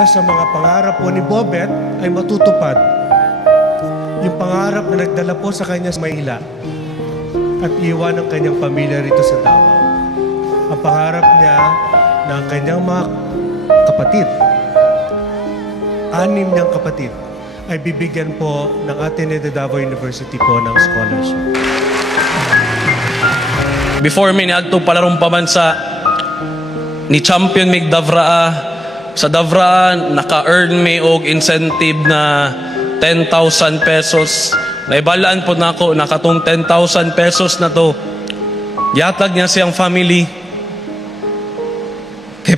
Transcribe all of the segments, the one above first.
Sa mga pangarap po ni Bobet ay matutupad. Yung pangarap na nagdala po sa kanya sa Maynila at iwan ang kanyang pamilya rito sa Davao. Ang pangarap niya na ang kanyang mga kapatid, 6 niyang kapatid, ay bibigyan po ng Ateneo de Davao University po ng scholarship. Before mi niadto palarong pamansa ni Champion Mig Davraa, sa Davraa naka-earn mi og incentive na 10,000 pesos. Naibalaan po nako nakatong 10,000 pesos na to. Yatag niya siyang family. Kaya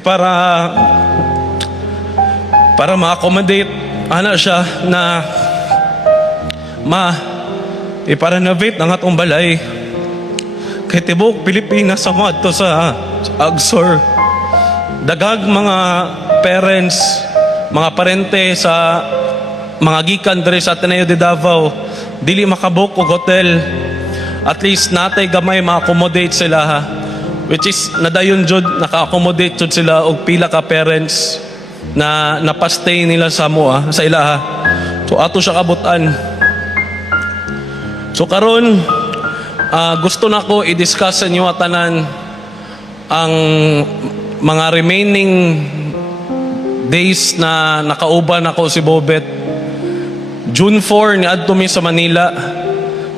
para ma-accommodate ana siya na para na-vape ang atong balay. Kay tibok Pilipinas sa to sa Agsor. Dagag mga parents, mga parente sa mga gikan diri sa Ateneo de Davao, dili makabuk og hotel. At least natay gamay ma-accommodate sila ha. Which is nadayon jud naka-accommodate jud sila og pila ka parents na napastay nila sa moa sa ilaha. So ato siya kabutan. So karon gusto na ko i-discuss sa inyo tanan ang mga remaining days na nakauban ako si Bobet. June 4 niadto mi sa Manila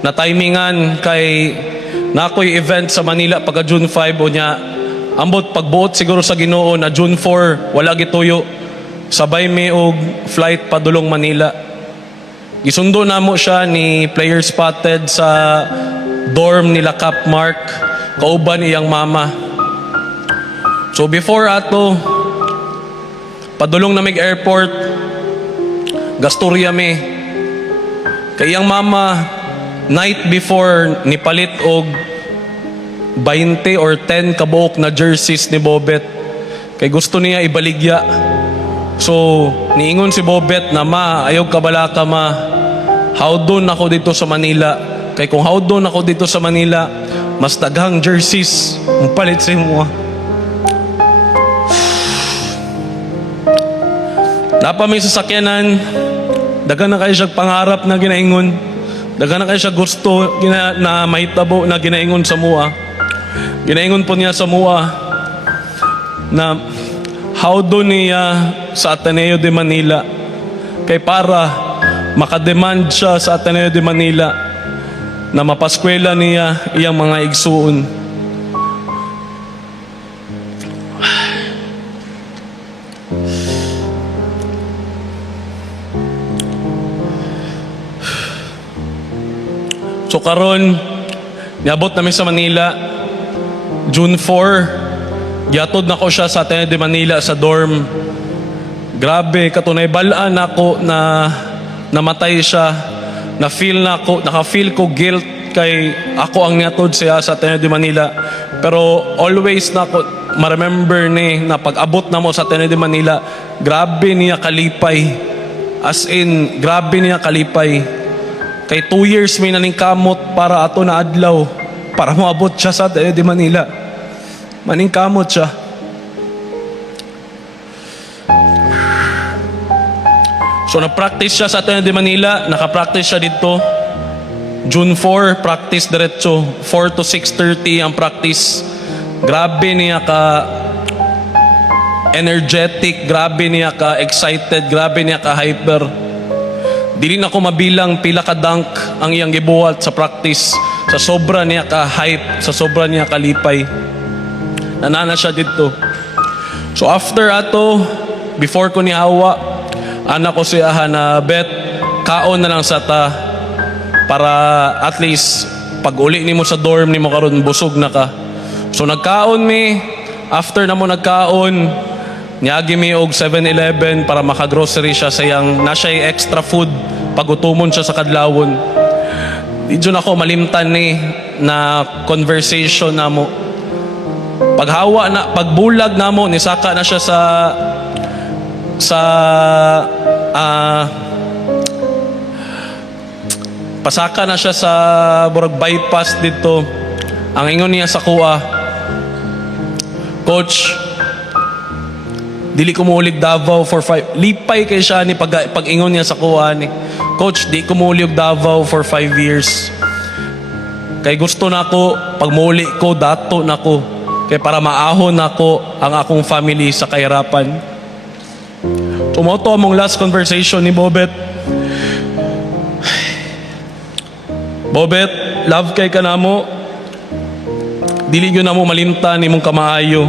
na timingan kay nakoy event sa Manila pagka June 5 o niya ambot pagbuot siguro sa Ginoo na June 4 wala gituyo sabay mi og flight padulong Manila. Gisundo namo siya ni Player Spotted sa dorm nila Cap Mark kauban iyang mama. So before ato padulong na mig airport gastorya mi kay iyang mama night before nipalit og 20 or 10 kabuok na jerseys ni Bobet kay gusto niya ibaligya. So niingon si Bobet na ayaw kabalaka hawdon ako dito sa Manila kay kung hawdon ako dito sa Manila mas daghang jerseys palit sa imo. Napa may sasakyanan, dagan na kayo siya pangarap na ginaingon, dagan na kayo siya gusto na mahitabo na ginaingon sa mua. Ginaingon po niya sa mua na how do niya sa Ateneo de Manila kay para makademand siya sa Ateneo de Manila na mapaskwela niya iyang mga igsuon. So karon niabot namin sa Manila June 4. Giatod na ko siya sa Ateneo de Manila sa dorm. Grabe katunay balaan ako na namatay siya. Naka-feel ko guilt kay ako ang niatod siya sa Ateneo de Manila. Pero always na ako ma-remember ni na pag-abot na mo sa Ateneo de Manila, grabe niya kalipay. As in, grabe niya kalipay. Kay 2 years may naningkamot para ato na adlaw para moabot siya sa Ateneo de Manila. Maningkamot siya. So na-practice siya sa Ateneo de Manila, naka-practice siya dito. June 4, practice diretso. 4 to 6:30 ang practice. Grabe niya ka energetic, grabe niya ka excited, grabe niya ka hyper. Dili na ko mabilang pila ka dunk ang iyang gibuhat sa practice. Sa sobra niya ka hype, sa sobra niya ka lipay. Nanana siya dito. So after ato, before ko ni hawa, anak ko siya na bet, kaon na lang sa ta para at least pag uli ni mo sa dorm ni mo karon busog na ka. So nagkaon mi, after na mo nagkaon, niyagi mi og 7-Eleven para makagrocery siya sa iyang nasa'y extra food pagutumon siya sa kadlawon. Didyo na ako malimtan ni na conversation na mo. Paghawa na, pagbulag na mo, nisaka na siya pasaka na siya sa burag bypass dito. Ang ingon niya sa kuha, Coach, Dili ko muulig Davao for 5. Lipay kay siya ni pag-ingon niya sa kuha ni. Coach, di ko muulig Davao for 5 years. Kay gusto na ko, pag muli ko, dato na ko. Kay para maahon na ko ang akong family sa kahirapan. Tumoto among last conversation ni Bobet. Bobet, love kay ka na mo. Dili yun na mo malimtan imong kamaayo.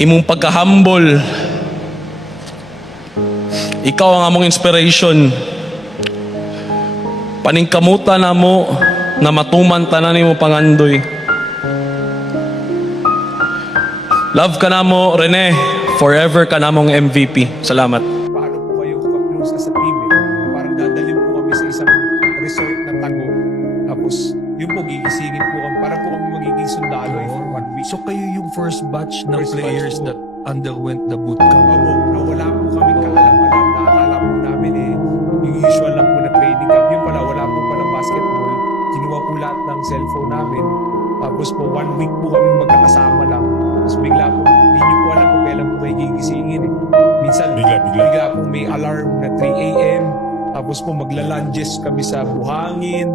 Imong pagka-humble. Ikaw ang among inspiration. Paningkamutan na mo na matuman tanan nimo pangandoy. Love ka na mo, Rene. Forever ka na mong MVP. Salamat. Paano po kayo ka-close as a team eh? Parang dadalhin po kami sa isang resort na Tago. Tapos, yun po, gigisingin po kami. Parang po kami magiging sundalo eh, for 1 week. So kayo yung first batch ng First batch players po. that underwent the bootcamp. Opo, na wala po kami kaalam-alam. Nakakala po namin eh, yung usual lang po na training camp. Yun pala, wala po pala basketball. Kinuha po lahat ng cellphone namin. Tapos po, 1 week po kami magkakasama lang. Tapos bigla po, hindi nyo po alam kung kailan po kayo gigisingin eh. Minsan, bigla po may alarm na 3 a.m. Tapos po magla-lunges kami sa buhangin.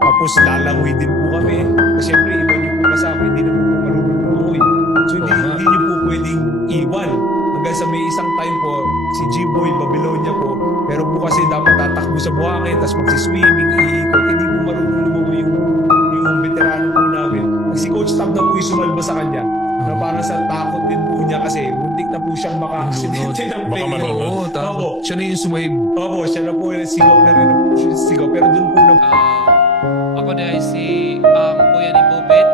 Tapos lalangoy din po kami. Kasi syempre, iba nyo po kasama, hindi na po marunong lumoy. So hindi nyo po pwedeng iwan. Hanggang sa may isang time po, si G-Boy, Babylonia po, pero po kasi dapat tatakbo sa buhangin, tapos magsiswimming, iikot. Hindi po marunong lumoy yung veterano po namin. Si Coach Tab na po yung sumalba sa kanya. Na parang sa takot din po niya kasi muntik na po siyang maka-aksidente ng plane. Oo, Opo. siya na yung sumave. Opo, siya na po sigaw na rin po siya sigaw. Pero dun po na Ako dahil si kuya ni Bobet.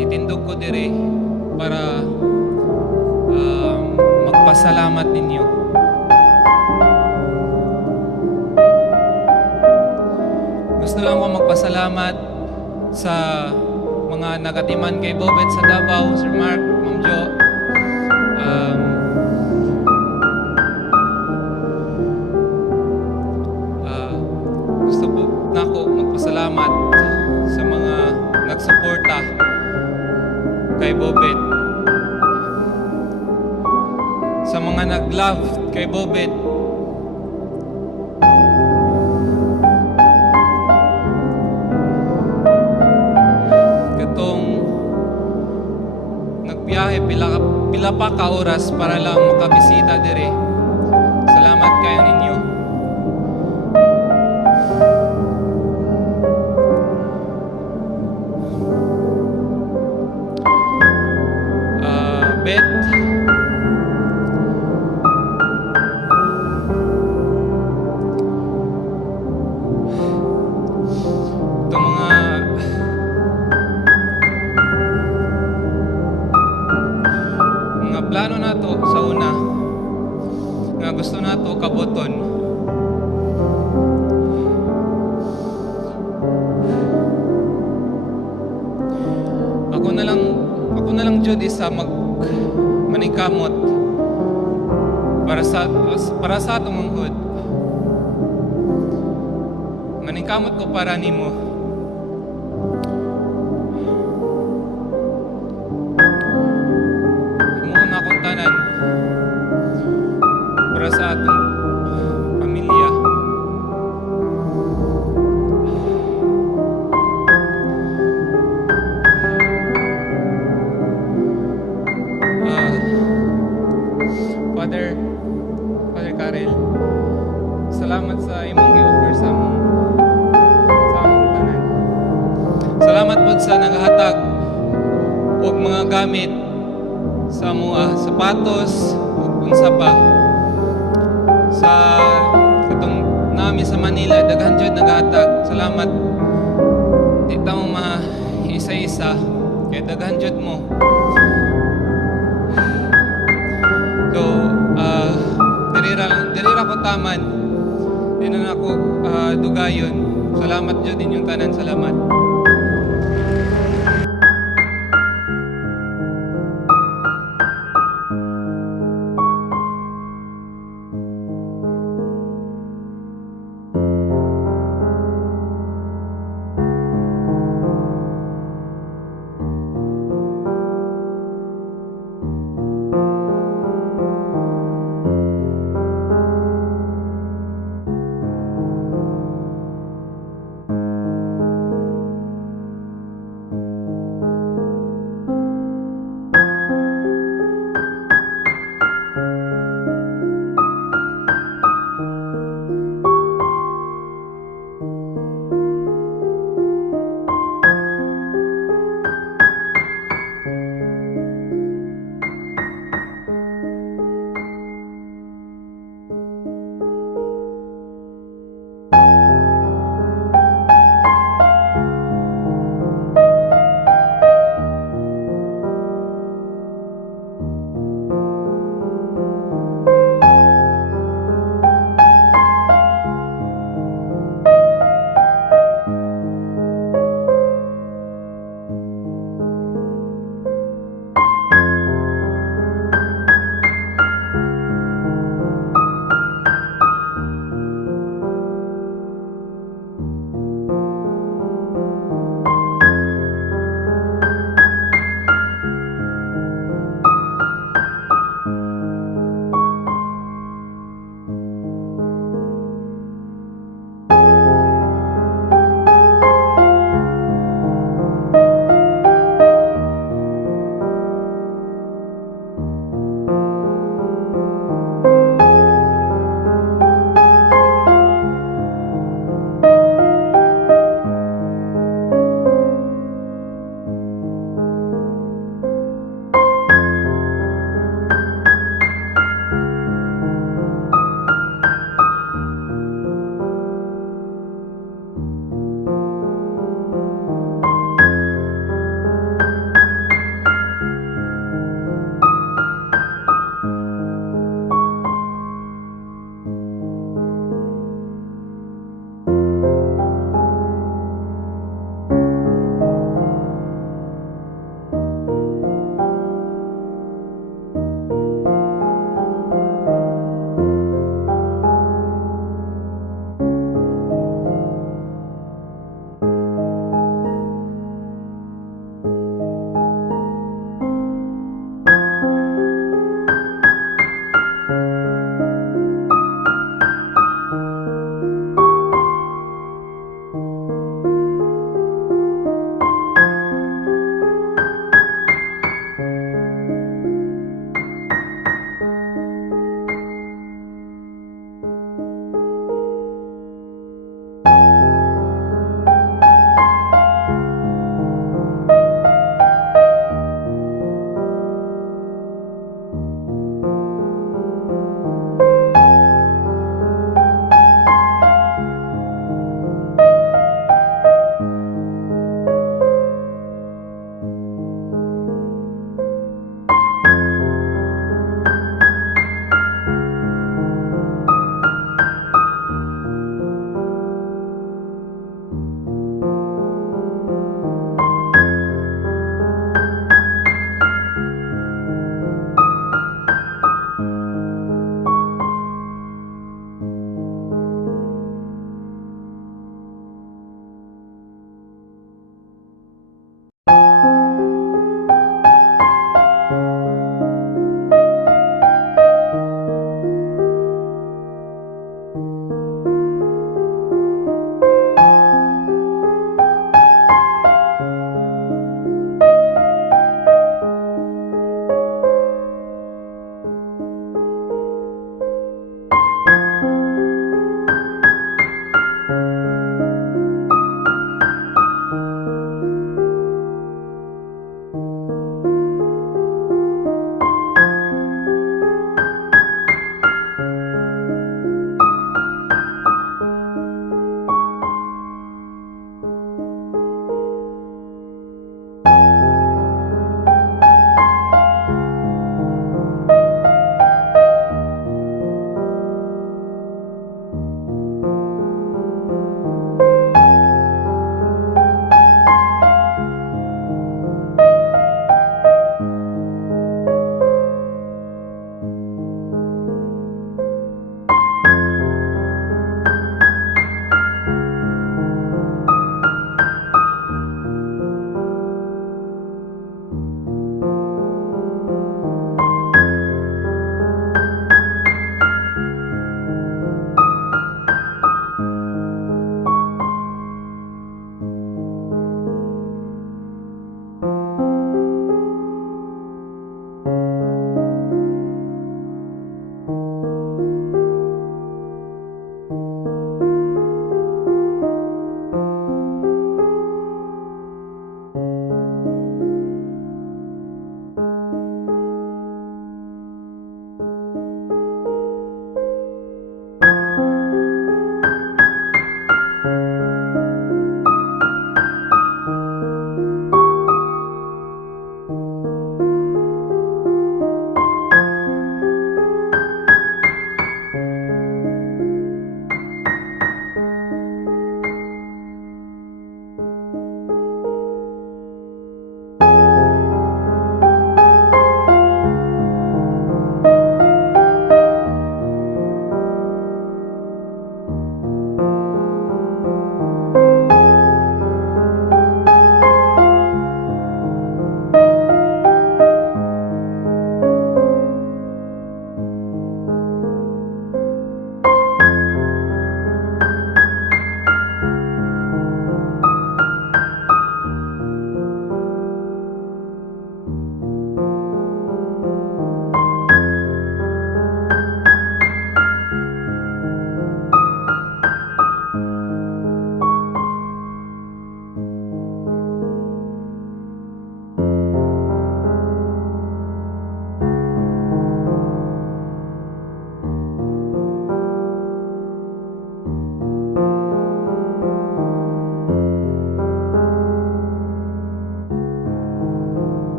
Nitindog ko dire para magpasalamat ninyo. Gusto lang ko magpasalamat sa mga nagatiman kay Bobet sa Davao, Sir Mark, Ma'am Jo. Gusto po na ako magpasalamat sa mga nagsuporta kay Bobet. Sa mga nag-love kay Bobet. Katong nagbiyahe pila pa ka oras para lang makabisita dire. Salamat kayo ninyo. Bet. Itong mga plano na to sa una nga gusto na to kaboton. Ako na lang jud isa maningkamot para sa atong manghud. Maningkamot ko para nimo. Muna akong tanan para sa atong pamilya. Father Karel, salamat sa imong gi-offer sa among tanan. Salamat po sa naghatag og mga gamit sa mga sapatos ug unsa pa sa katong nami sa Manila daghan jud naghatag. Salamat. Di ta mo isa-isa kay daghan jud mo. So, dirira ko taman. Di na ako dugayon. Salamat dyan din yung tanan. Salamat.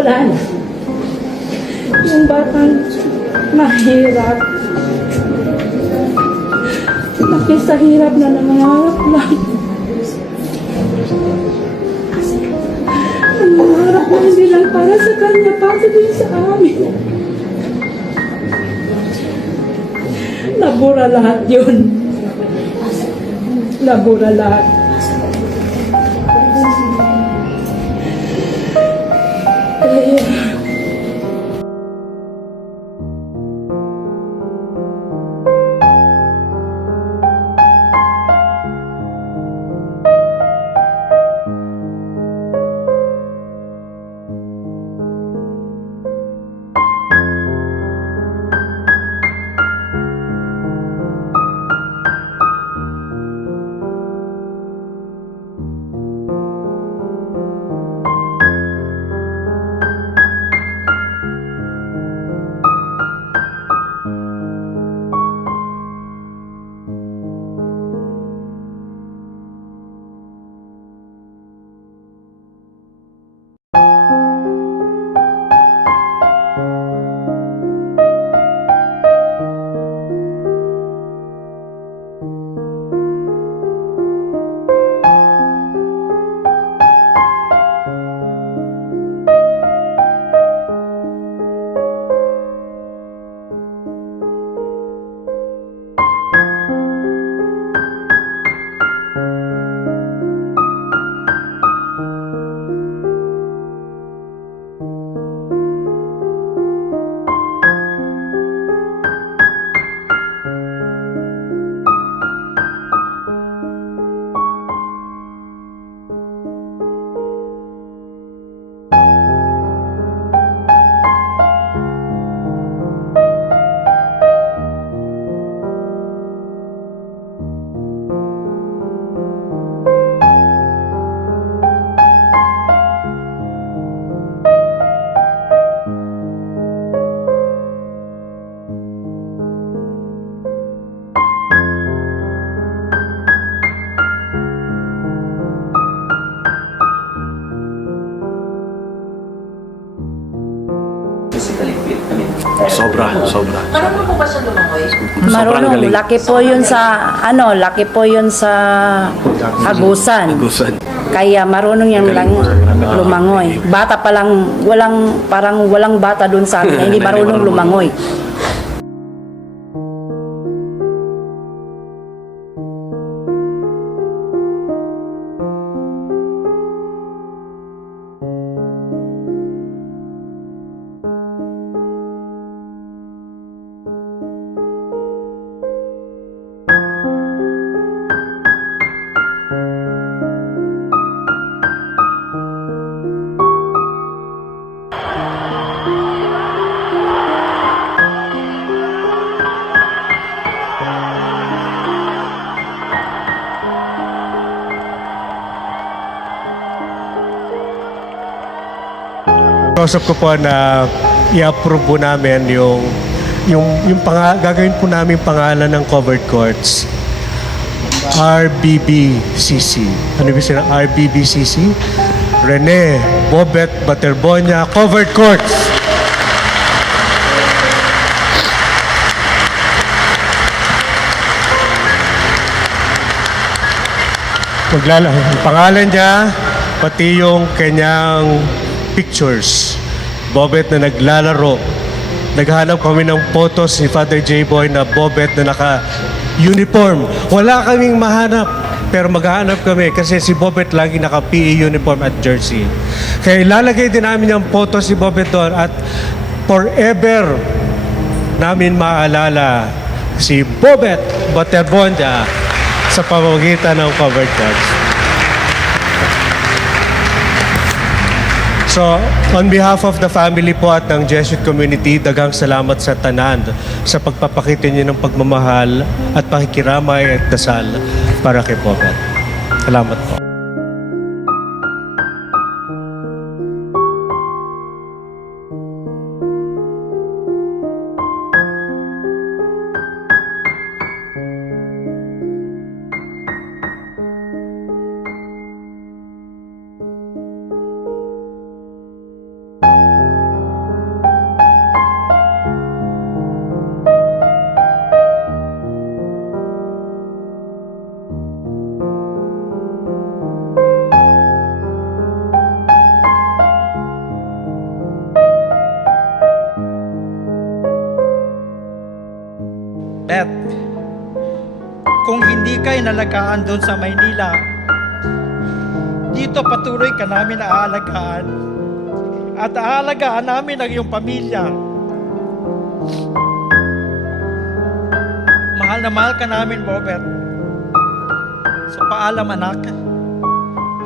wala na. Yung batang mahirap. Laki sa hirap na nangangarap lang. Nangangarap na hindi lang para sa kanya, para din sa amin. Nabura lahat yun. Nabura lahat. Kaya, Sobra. Marunong po ba siya lumangoy? Sobrang Marunong, galing. laki po yun sa agusan. Agusan. Kaya marunong yung lang lumangoy. Bata pa lang, parang walang bata doon sa amin na hindi marunong lumangoy. Kausap ko po na i-approve po namin gagawin po namin pangalan ng covered courts. RBBCC. Ano ibig sabihin ng RBBCC? Rene Bobet Baterbonia Covered Courts. Ang pangalan niya, pati yung kanyang pictures. Bobet na naglalaro. Naghanap kami ng photos ni Father J-Boy na Bobet na naka-uniform. Wala kaming mahanap. Pero maghahanap kami kasi si Bobet lagi naka-PE uniform at jersey. Kaya ilalagay din namin yung photos si Bobet doon at forever namin maalala si Bobet Baterbonda sa pamamagitan ng covered cards. So, on behalf of the family po at ng Jesuit community, daghang salamat sa tanan sa pagpapakita niyo ng pagmamahal at pakikiramay at dasal para kay Bobet. Salamat po. ika'y nalagaan doon sa Maynila, dito patuloy ka namin aalagaan at aalagaan namin ang iyong pamilya. Mahal na mahal ka namin, Robert. So paalam anak,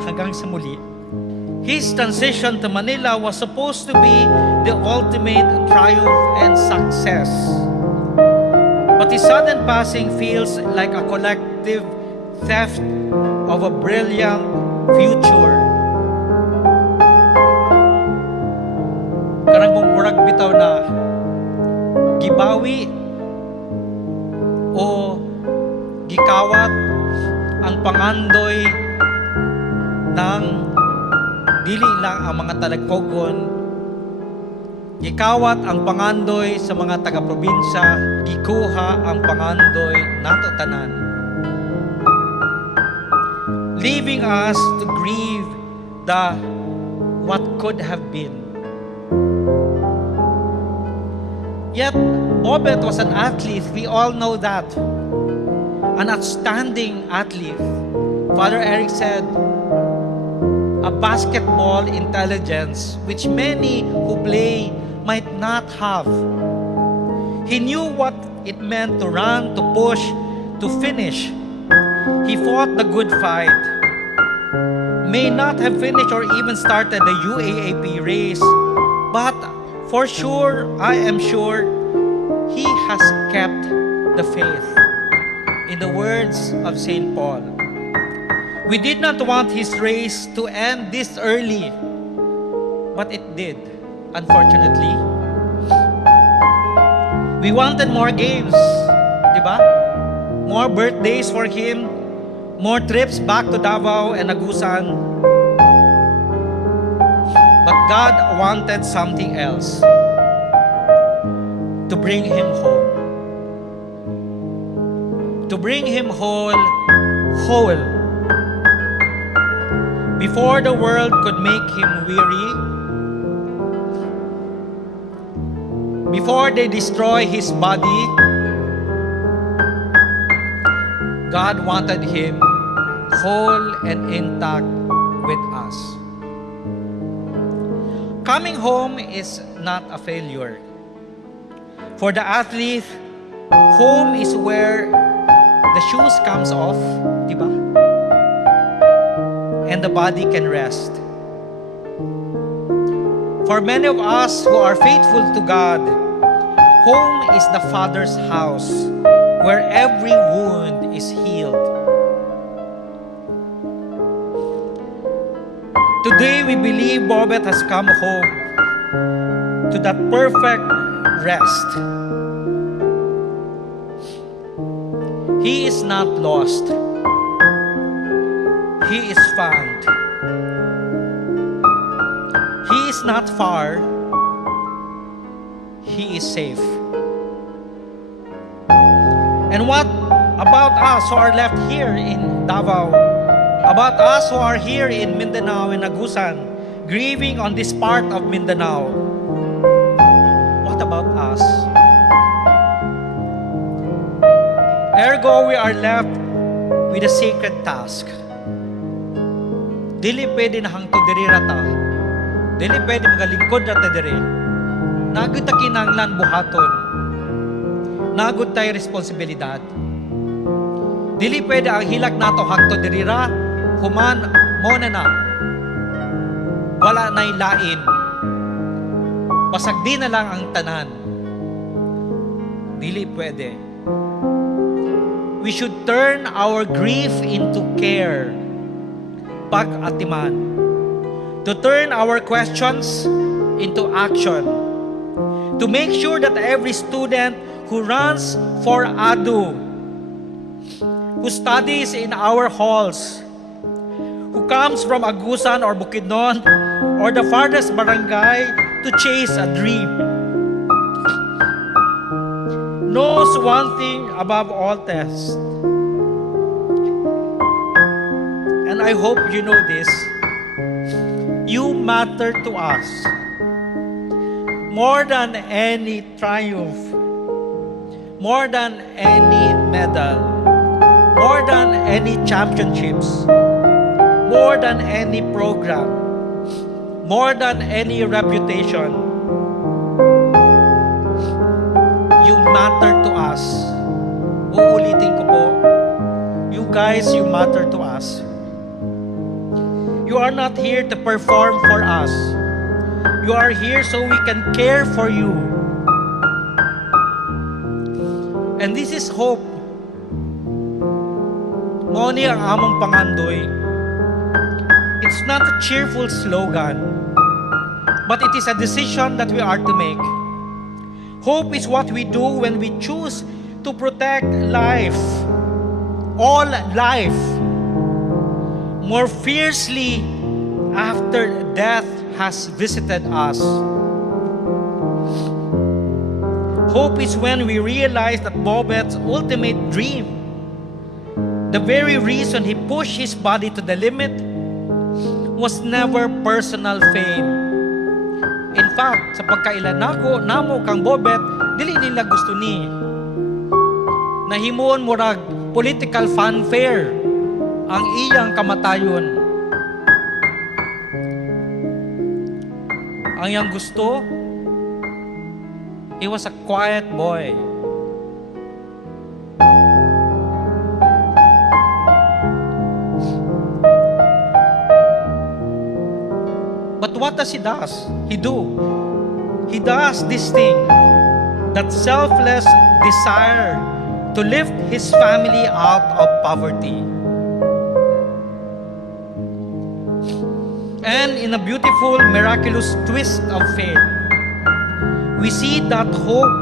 hanggang sa muli. His transition to Manila was supposed to be the ultimate triumph and success. But his sudden passing feels like a collective theft of a brilliant future. Karang mumurag bitaw na gibawi o gikawat ang pangandoy ng dili lang ang mga talagkogon, gikawat ang pangandoy sa mga taga-probinsya, gikuha ang pangandoy nato tanan, leaving us to grieve the what could have been. Yet, Obet was an athlete, we all know that. An outstanding athlete. Father Eric said, a basketball intelligence which many who play might not have. He knew what it meant to run, to push, to finish. He fought the good fight. May not have finished or even started the UAAP race, but for sure, I am sure, he has kept the faith. In the words of St. Paul, we did not want his race to end this early, but it did, unfortunately. We wanted more games, diba? More birthdays for him, more trips back to Davao and Agusan. But God wanted something else, to bring him home. To bring him whole. Before the world could make him weary, before they destroy his body, God wanted him whole and intact with us. Coming home is not a failure. For the athlete, home is where the shoes comes off, diba? And the body can rest. For many of us who are faithful to God, home is the Father's house where every wound is healed. Today we believe Bobet has come home to that perfect rest. He is not lost. He is found. He is not far. He is safe. And what about us who are left here in Davao? About us who are here in Mindanao and Agusan, grieving on this part of Mindanao? What about us? Ergo, we are left with a sacred task. Dili pwede na hangtod diri rata. Dili pwede magalingkod rata diri. Nagud ta kinahanglan buhaton. Nagud tay responsibilidad. Dili pwede ang hilak nato hangtod diri ra, human mo na na. Wala na'y lain. Pasagdi na lang ang tanan. Dili pwede. We should turn our grief into care. Pag-atiman. To turn our questions into action. To make sure that every student who runs for ADU, who studies in our halls, who comes from Agusan or Bukidnon or the farthest barangay to chase a dream, knows one thing above all else. And I hope you know this. You matter to us more than any triumph, more than any medal, more than any championships, more than any program, more than any reputation, you matter to us. Uulitin ko po, you guys, you matter to us. You are not here to perform for us. You are here so we can care for you. And this is hope. Mao ni ang among pangandoy. It's not a cheerful slogan, but it is a decision that we are to make. Hope is what we do when we choose to protect life, all life, more fiercely after death has visited us. Hope is when we realize that Bobet's ultimate dream, the very reason he pushed his body to the limit, was never personal fame. In fact, sa pagkailan namo kang Bobet, dili nila gusto ni nahimuon murag political fanfare ang iyang kamatayon. Ang iyang gusto, he was a quiet boy. But what does he do? He does this thing, that selfless desire to lift his family out of poverty. And in a beautiful, miraculous twist of fate, we see that hope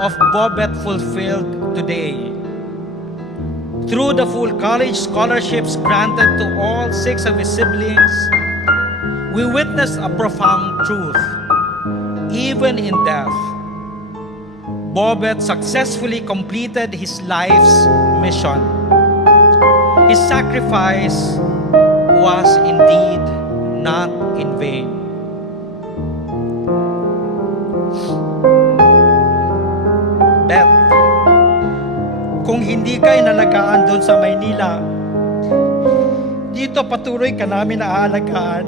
of Bobet fulfilled today. Through the full college scholarships granted to all 6 of his siblings, we witness a profound truth. Even in death, Bobet successfully completed his life's mission. His sacrifice was indeed not in vain. Bet, kung hindi ka inalagaan doon sa Maynila, dito patuloy ka namin aalagaan.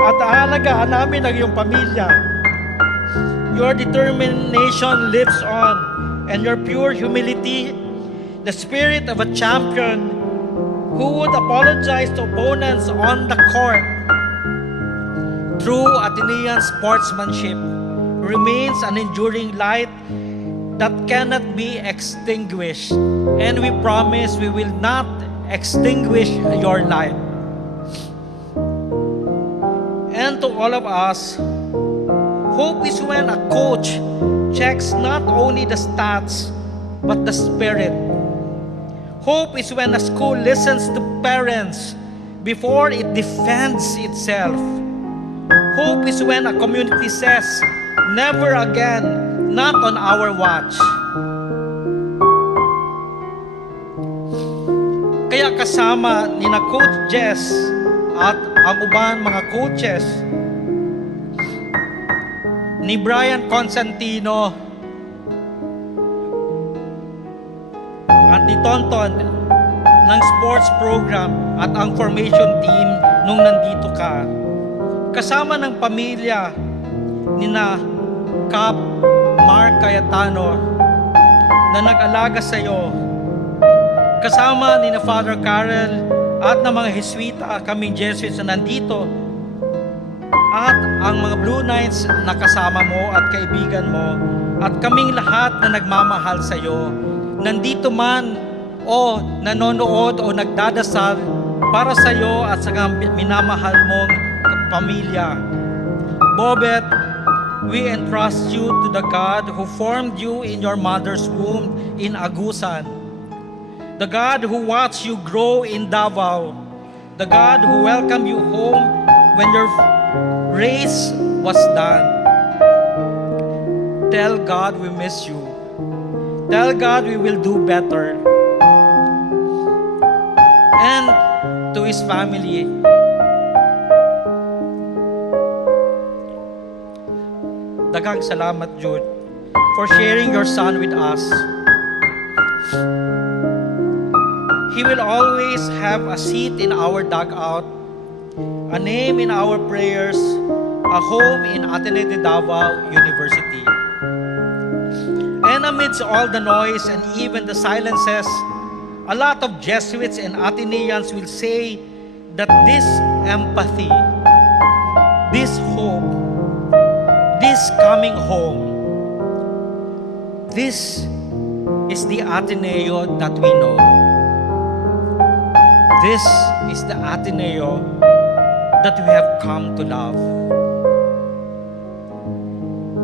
At aalagaan namin ang iyong pamilya. Your determination lives on, and your pure humility, the spirit of a champion who would apologize to opponents on the court. True Athenian sportsmanship remains an enduring light that cannot be extinguished, and we promise we will not extinguish your light. And to all of us, hope is when a coach checks not only the stats, but the spirit. Hope is when a school listens to parents before it defends itself. Hope is when a community says, never again, not on our watch. Kaya kasama ni na Coach Jess at ang uban mga coaches ni Brian Constantino at ni Tonton ng sports program at ang formation team nung nandito ka. Kasama ng pamilya ni na Cap Mark Cayetano na nag-alaga sa iyo. Kasama ni na Father Karel at ng mga Jesuita, kaming Jesuits na nandito, at ang mga Blue Knights na kasama mo at kaibigan mo, at kaming lahat na nagmamahal sa iyo, nandito man o nanonood o nagdadasal para sa iyo at sa minamahal mong pamilya. Bobet, we entrust you to the God who formed you in your mother's womb in Agusan. The God who watched you grow in Davao. The God who welcomed you home when your race was done. Tell God we miss you. Tell God we will do better. And to his family, daghang salamat, Jude, for sharing your son with us. He will always have a seat in our dugout, a name in our prayers, a home in Ateneo de Davao University. And amidst all the noise and even the silences, a lot of Jesuits and Ateneans will say that this empathy, this hope, this coming home, this is the Ateneo that we know. This is the Ateneo that we have come to love.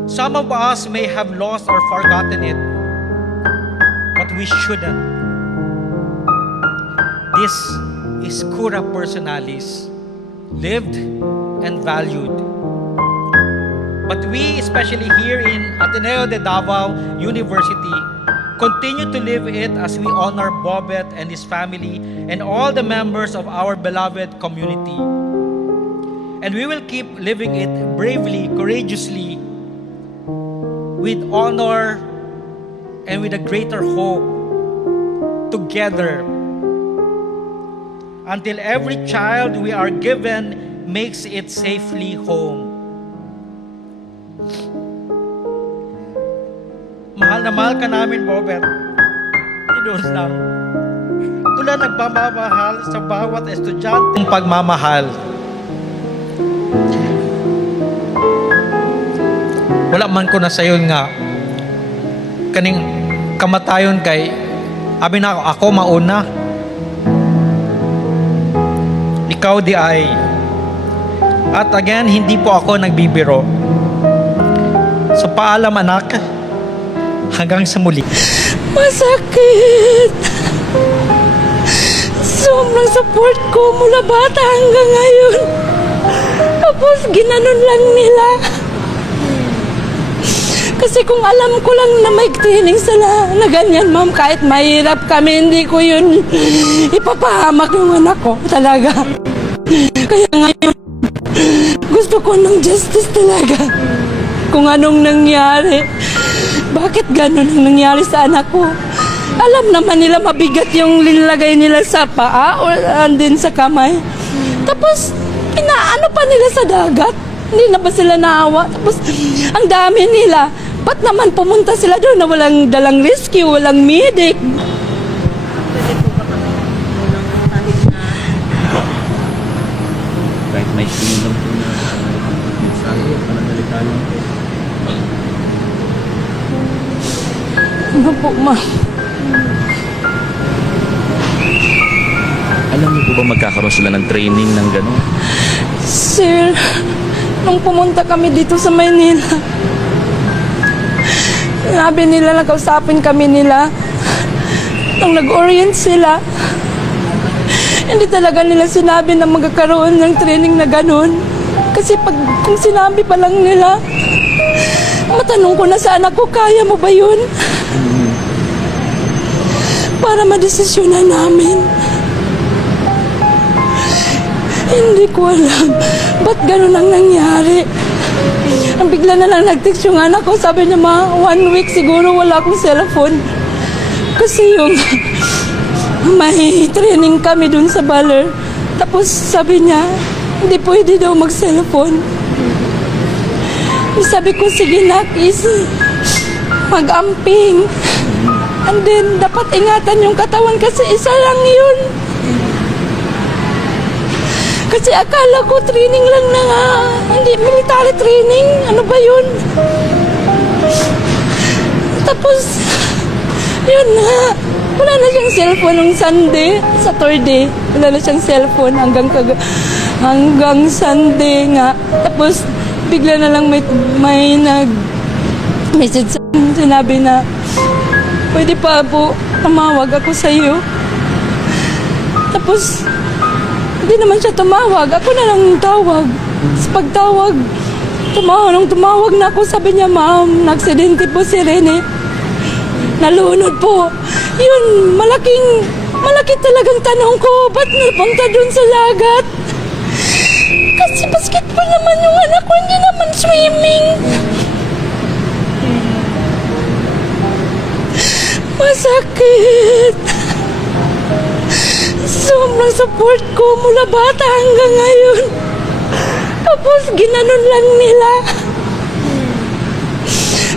Some of us may have lost or forgotten it, but we shouldn't. This is cura personalis, lived and valued. But we, especially here in Ateneo de Davao University, continue to live it as we honor Bobet and his family and all the members of our beloved community. And we will keep living it bravely, courageously, with honor and with a greater hope, together, until every child we are given makes it safely home. Mahal na mahal ka namin, Bobet. Tinuos lang. Tulad nagpamamahal sa bawat estudyanteng pagmamahal. Wala man ko na sayon nga kaning kamatayon kay abi na ako mauna. Ikaw di ay. At again, hindi po ako nagbibiro. So paalam anak, hanggang sa muli. Masakit. Sobrang support ko mula bata hanggang ngayon. Tapos ginanon lang nila. Kasi kung alam ko lang na may training sila na ganyan, ma'am, kahit mahirap kami, hindi ko yun ipapahamak yung anak ko talaga. Kaya ngayon, gusto ko ng justice talaga. Kung anong nangyari, bakit ganun ang nangyari sa anak ko? Alam naman nila mabigat yung linlagay nila sa paa o din sa kamay. Tapos, inaano pa nila sa dagat. Hindi na ba sila naawa? Tapos, ang dami nila. Ba't naman pumunta sila doon na walang dalang rescue, walang medic? Kahit may sinilong po na mensahe, pananalita lang po. Ano po, ma? Alam niyo po ba magkakaroon sila ng training ng gano'n? Sir, nung pumunta kami dito sa Maynila, sinabi nila, nakausapin kami nila. Nung nag-orient sila, hindi talaga nila sinabi na magkakaroon ng training na ganun. Kasi kung sinabi pa lang nila, matanong ko na sa anak ko, kaya mo ba yun? Para madesisyonan namin. Hindi ko alam ba't ganun ang nangyari. Ang bigla na lang nag-text yung anak ko. Sabi niya, ma, 1 week siguro wala akong cellphone. Kasi yung may training kami dun sa Baler. Tapos sabi niya, hindi pwede daw mag-cellphone. Sabi ko, sige nak, is mag-amping. And then, dapat ingatan yung katawan kasi isa lang yun. Kasi akala ko training lang na nga. Hindi, military training. Ano ba yun? Tapos, yun na. Wala na siyang cellphone nung Sunday. Saturday. Wala na siyang cellphone hanggang Sunday nga. Tapos, bigla na lang may nag-message sinabi na, pwede pa po, tumawag ako sa iyo. Tapos, hindi naman siya tumawag. Ako na lang tawag. Sa pagtawag, nung tumawag na ako, sabi niya, ma'am, na-aksidente po si Rene. Nalunod po. Yun, malaki talagang tanong ko, ba't napunta dun sa lagat? Kasi basketball naman yung anak ko, hindi naman swimming. Masakit. ang support ko mula bata hanggang ngayon. Tapos ginanon lang nila.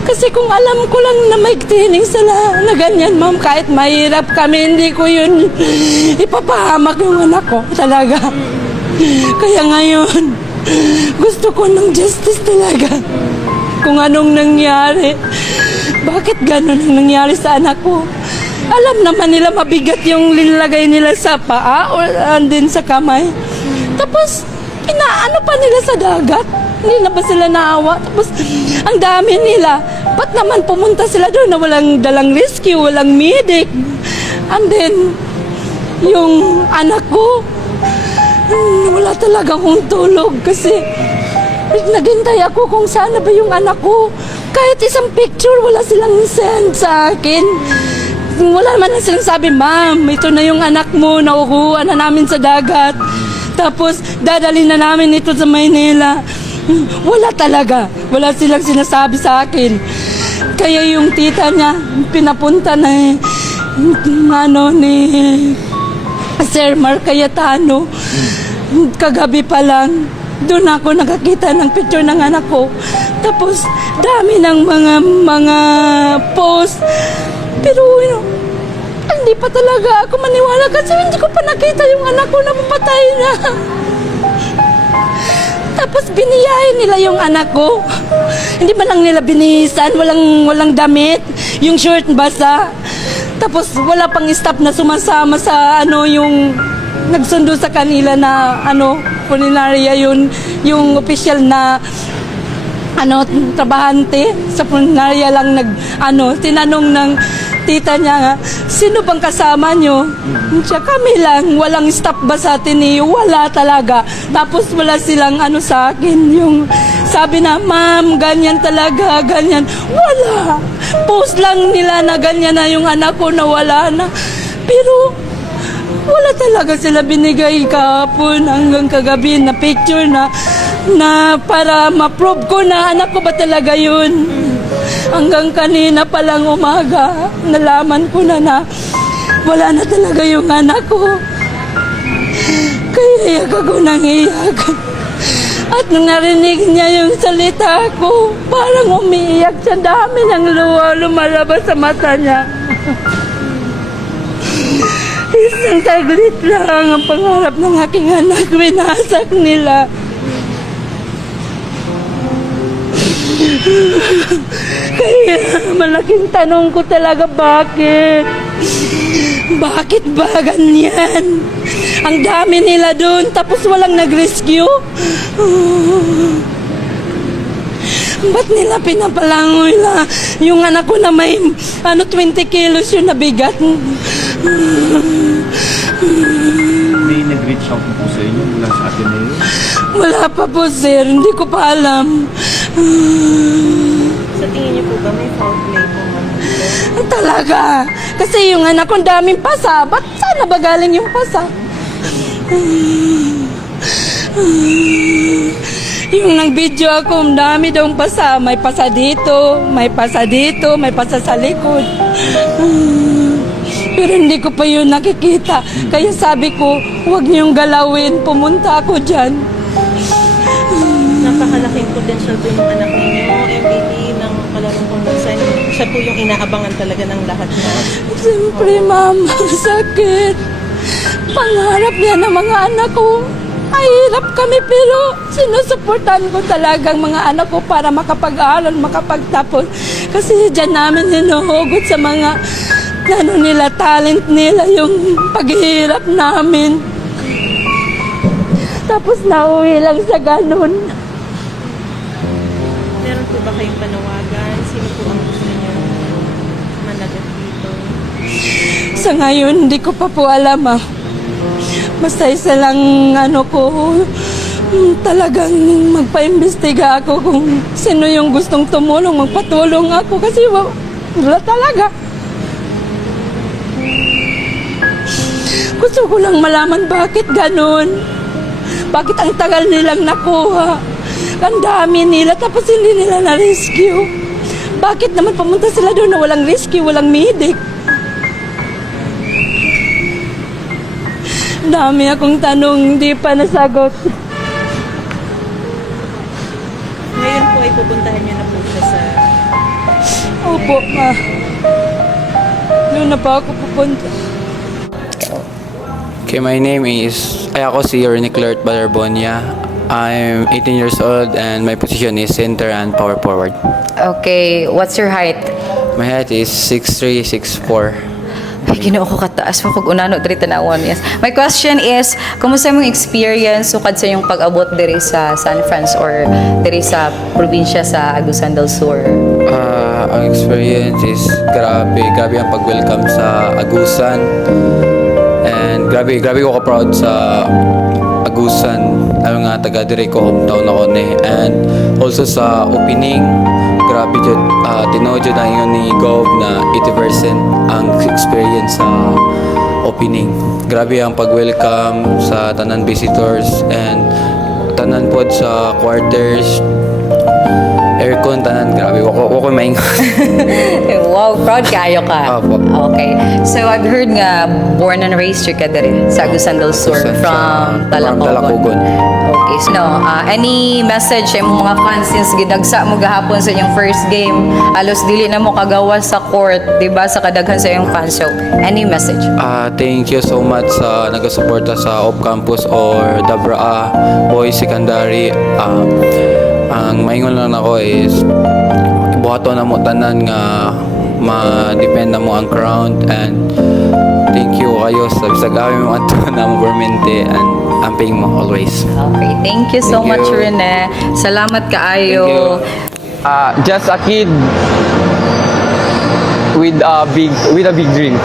Kasi kung alam ko lang na may tining sila na ganyan, ma'am, kahit mahirap kami, hindi ko yun ipapahamak yung anak ko talaga. Kaya ngayon, gusto ko ng justice talaga. Kung anong nangyari, bakit ganun ang nangyari sa anak ko? Alam naman nila mabigat yung linlagay nila sa paa o andin sa kamay. Tapos, inaano pa nila sa dagat. Hindi na ba sila naawa? Tapos, ang dami nila. Ba't naman pumunta sila doon na walang dalang rescue, walang medic? And then, yung anak ko, wala talaga akong tulog kasi naghintay ako kung sana ba yung anak ko. Kahit isang picture, wala silang send sa akin. Wala naman silang sabi, ma'am, ito na yung anak mo, naukuha na namin sa dagat. Tapos, dadali na namin ito sa Maynila. Wala talaga. Wala silang sinasabi sa akin. Kaya yung tita niya, pinapunta na ni Sir Mark Cayetano. Kagabi pa lang, doon ako nakakita ng picture ng anak ko. Tapos, dami ng mga post. Pero, hindi pa talaga ako maniwala kasi hindi ko pa nakita yung anak ko na mapatay na. Tapos biniyahin nila yung anak ko. Hindi man lang nila binihisan, walang damit, yung shirt basa. Tapos wala pang staff na sumasama sa yung nagsundo sa kanila na puninaria yung official na trabahante sa puninaria lang tinanong ng tita niya nga, sino bang kasama nyo? Siya, kami lang, walang staff ba sa atin wala talaga. Tapos wala silang sa akin, yung sabi na, ma'am, ganyan talaga, ganyan. Wala. Post lang nila na ganyan na yung anak ko na wala na. Pero, wala talaga sila binigay kahapon hanggang kagabi na picture na para ma-prove ko na anak ko ba talaga yun. Hanggang kanina palang umaga, nalaman ko na wala na talaga yung anak ko. Kaya iyak ako nang iyak. At nung narinig niya yung salita ko, parang umiiyak siya. Dami ng luha lumalabas sa mata niya. Isang saglit lang ang pangarap ng aking anak, winasak nila. Kaya malaking tanong ko talaga, bakit? Bakit ba ganyan? Ang dami nila doon, tapos walang nag-rescue? Ba't nila pinapalangoy na yung anak ko na may 20 kilos yung nabigat? May nag-reach out po sa inyo mula sa atin na yun? Wala pa po, sir. Hindi ko pa alam. Sa tingin niyo po ba may foul play po, ma'am? Talaga. Kasi yung anak ko daming pasa. Ba't sana ba galing yung pasa? Yung nag-video ako, ang dami daw pasa. May pasa dito, may pasa dito, may pasa sa likod. Pero hindi ko pa yun nakikita. Kaya sabi ko, huwag niyong galawin. Pumunta ako dyan. Napakalaking potential po yung anak ninyo, MVP ng kalarong pangbansa. Siya po yung inaabangan talaga ng lahat na. Siyempre, ma'am, sakit. Pangarap niya ng mga anak ko. Mahirap kami pero sinusuportan ko talagang mga anak ko para makapag-aaral, makapagtapos. Kasi dyan namin hinuhugot sa mga nila, talent nila, yung paghihirap namin. Tapos nauwi lang sa ganun. Meron po ba kayong panawagan? Sino po ang gusto niyo managat dito? Sa ngayon, hindi ko pa po alam, ah. Basta isa lang, talagang magpa-imbestiga ako kung sino yung gustong tumulong, magpatulong ako kasi wala talaga. Gusto ko lang malaman bakit ganun. Bakit ang tagal nilang nakuha? Ang dami nila tapos hindi nila na-rescue. Bakit naman pumunta sila doon na walang rescue, walang medic? Dami akong tanong, hindi pa nasagot. Ngayon po ay pupuntahan niyo na po siya sa... Opo, ma. Doon na pa ako pupunta. Okay, my name is... ako si Rene Clart Balarbonia. I'm 18 years old and my position is center and power forward. Okay, what's your height? My height is 6'3", 6'4". Ay, ginoo ko kataas mo kung unano diri tanawon. Yes. My question is, kumusta mong experience sukad sa yung pag-abot diri sa San Francisco or diri sa probinsya sa Agusan del Sur? Ang experience is grabe ang pag-welcome sa Agusan. And grabe ko ka-proud sa Agusan. Ano nga, taga dire ko, hometown ako ni. And also sa opening, grabe jud, tinuod jud ang ingon ni Gov na 80% ang experience sa opening. Grabe ang pag-welcome sa tanan visitors and tanan pod sa quarters. Aircon, tanan, grabe. Wako maingon. Wow, proud kayo ka. Opo. Okay. So, I've heard nga, born and raised ka diri sa Agusan del Sur from Talacogon. Okay. So, any message sa imong mga fans since gidagsa mo gahapon sa inyong first game, halos dili na mo kagawas sa court, di ba, sa kadaghan sa iyong fans. So, any message? Thank you so much sa nagasuporta sa off-campus or Dabraa Boys Secondary. Ang maingon lang ako is buhaton na mo tanan nga ma-depend na mo ang crown and thank you kayo sa bisagawin mo ato na mo permente and amping mo always. Okay, thank you so much, Rene. Salamat kaayo. Just a kid with a big dream.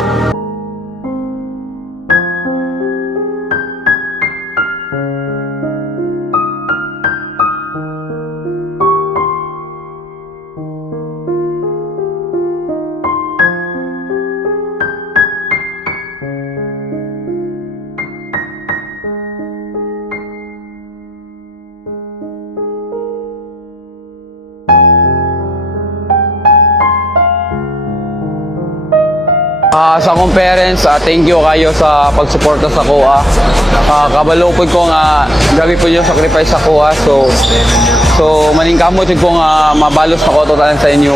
Sa akong parents, thank you kayo sa pagsuporta sa kuha. Kabalo po ko nga grabe po yung sacrifice sa kuha. So maningkamot ko nga mabalos na ko totalan sa inyo.